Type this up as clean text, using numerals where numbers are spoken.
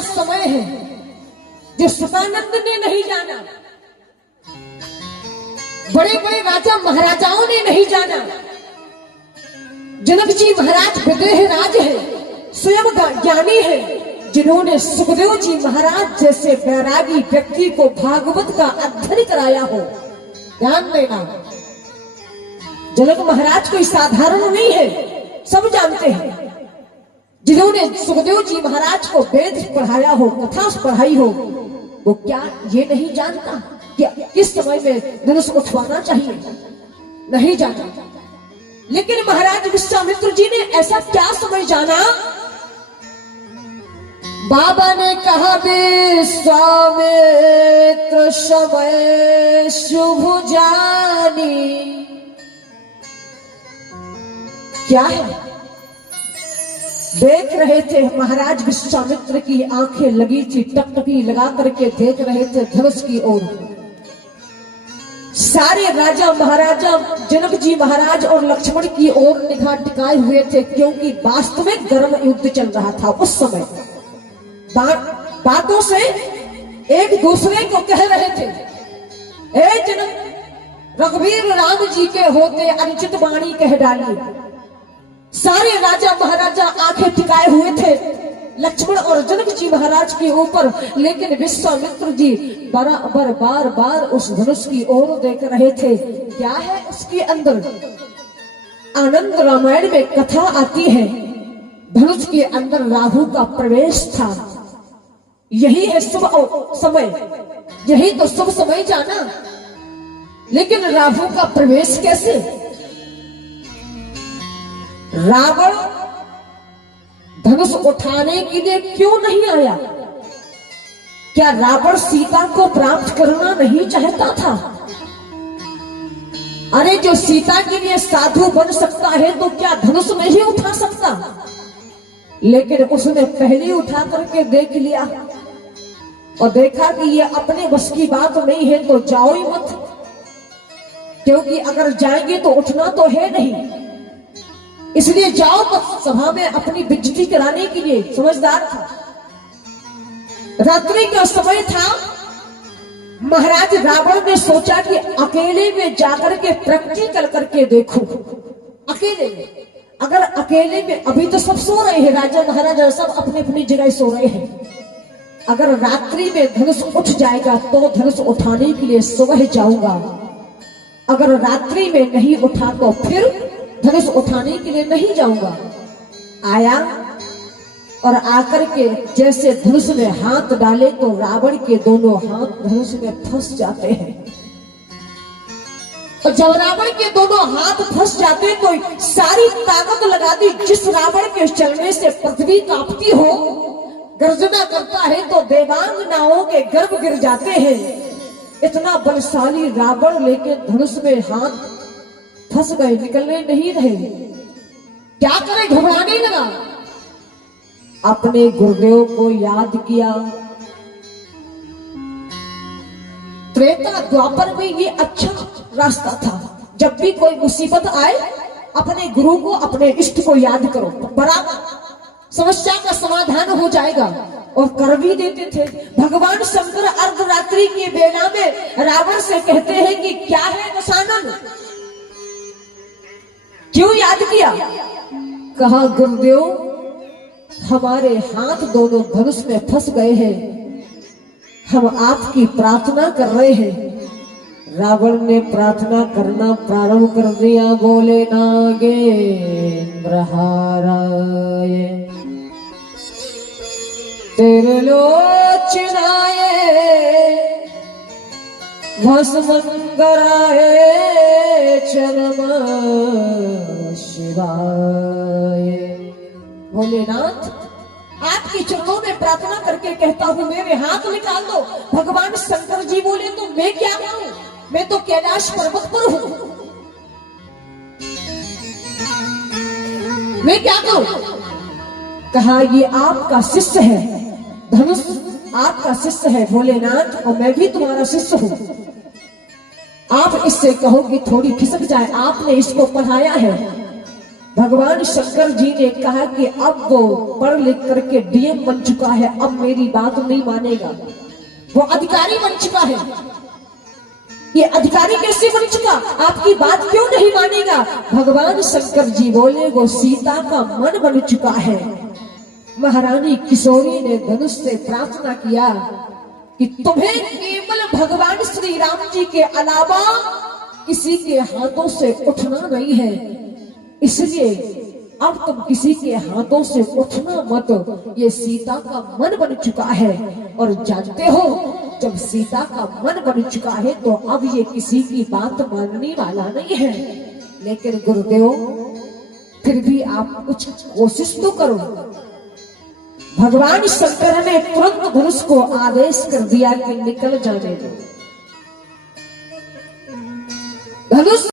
ऐसा समय है जो सुतानंद ने नहीं जाना, बड़े बड़े राजा महाराजाओं ने नहीं जाना। जनक जी महाराज विदेह राज है, स्वयं ज्ञानी है, जिन्होंने सुखदेव जी महाराज जैसे वैरागी व्यक्ति को भागवत का अध्ययन कराया हो। ध्यान देना, जनक महाराज कोई साधारण नहीं है, सब जानते हैं। जिन्होंने सुखदेव जी महाराज को वेद पढ़ाया हो, कथा पढ़ाई हो, वो क्या ये नहीं जानता कि किस समय में धनुष उठवाना चाहिए? नहीं जानता। लेकिन महाराज विश्वामित्र जी ने ऐसा क्या समय जाना? बाबा ने कहा विश्वामित्र समय शुभ जानी। क्या है? देख रहे थे महाराज विश्वामित्र की आंखें लगी थी, टकटकी लगा करके देख रहे थे धनुष की ओर। सारे राजा महाराजा जनक जी महाराज और लक्ष्मण की ओर निगाह टिकाए हुए थे, क्योंकि वास्तविक गर्म युद्ध चल रहा था उस समय। बातों से एक दूसरे को कह रहे थे, ए जनक, रघुवीर राम जी के होते अनुचित वाणी कह डाली। सारे राजा महाराजा आंखें टिकाए हुए थे लक्ष्मण और जनक जी महाराज के ऊपर, लेकिन विश्वामित्र जी बराबर बार बार उस धनुष की ओर देख रहे थे। क्या है उसके अंदर? आनंद रामायण में कथा आती है, धनुष के अंदर राहु का प्रवेश था। यही है शुभ समय, यही तो शुभ समय जाना। लेकिन राहु का प्रवेश कैसे? रावण धनुष उठाने के लिए क्यों नहीं आया? क्या रावण सीता को प्राप्त करना नहीं चाहता था? अरे जो सीता के लिए साधु बन सकता है तो क्या धनुष नहीं उठा सकता? लेकिन उसने पहले उठा करके देख लिया और देखा कि ये अपने बस की बात नहीं है, तो जाओ ही मत, क्योंकि अगर जाएंगे तो उठना तो है नहीं, इसलिए जाओ मत। सभा में अपनी बेइज्जती कराने के लिए समझदार था। रात्रि का समय था। महाराज रावण ने सोचा कि अकेले में जाकर के प्रैक्टिकल करके देखो। अकेले में, अगर अकेले में, अभी तो सब सो रहे हैं, राजा महाराजा सब अपनी अपनी जगह सो रहे हैं। अगर रात्रि में धनुष उठ जाएगा तो धनुष उठाने के लिए सुबह जाऊंगा, अगर रात्रि में नहीं उठा तो फिर धनुष उठाने के लिए नहीं जाऊंगा। आया और आकर के जैसे धनुष में हाथ डाले तो रावण के दोनों हाथ धनुष में फंस जाते हैं। और जब रावण के दोनों हाथ फंस जाते तो सारी ताकत लगा दी। जिस रावण के चलने से पृथ्वी कांपती हो, गर्जना करता है तो देवांगनाओं के गर्भ गिर जाते हैं, इतना बलशाली रावण, लेकिन धनुष में हाथ फंस गए, निकलने नहीं रहे। क्या करे? घबराने लगा। अपने गुरुदेव को याद किया। त्रेता द्वापर में ये अच्छा रास्ता था, जब भी कोई मुसीबत आए अपने गुरु को, अपने इष्ट को याद करो, बराबर समस्या का समाधान हो जाएगा। और कर भी देते थे। भगवान शंकर अर्धरात्रि की बेला में रावण से कहते हैं कि क्या है दशानन, क्यों याद किया? कहा गुरुदेव, हमारे हाथ दोनों धनुष में फंस गए हैं, हम आपकी प्रार्थना कर रहे हैं। रावण ने प्रार्थना करना प्रारंभ कर दिया। बोले नागेंद्र हाराय तेरे लोचनाए भस्मंगराए चरम शिवाय। भोलेनाथ, आपके चरणों में प्रार्थना करके कहता हूँ मेरे हाथ निकाल दो। भगवान शंकर जी बोले तो मैं क्या करूं, मैं तो कैलाश पर्वत पर हूं, मैं क्या करूं? कहा ये आपका शिष्य है, धनुष आपका शिष्य है भोलेनाथ, और मैं भी तुम्हारा शिष्य हूं। आप इससे कहो कि थोड़ी खिसक जाए, आपने इसको पढ़ाया है। भगवान शंकर जी ने कहा कि अब वो पढ़ लिख करके डीएम बन चुका है, अब मेरी बात नहीं मानेगा, वो अधिकारी बन चुका है। ये अधिकारी कैसे बन चुका, आपकी बात क्यों नहीं मानेगा? भगवान शंकर जी बोले वो सीता का मन बन चुका है। महारानी किशोरी ने धनुष से प्रार्थना किया कि तुम्हें केवल भगवान श्री राम जी के अलावा किसी के हाथों से उठना नहीं है, इसलिए अब तुम किसी के हाथों से उठना मत। ये सीता का मन बन चुका है, और जानते हो जब सीता का मन बन चुका है तो अब ये किसी की बात मानने वाला नहीं है। लेकिन गुरुदेव फिर भी आप कुछ कोशिश तो करो। भगवान शंकर ने तुरंत धनुष को आदेश कर दिया कि निकल जाने दो। धनुष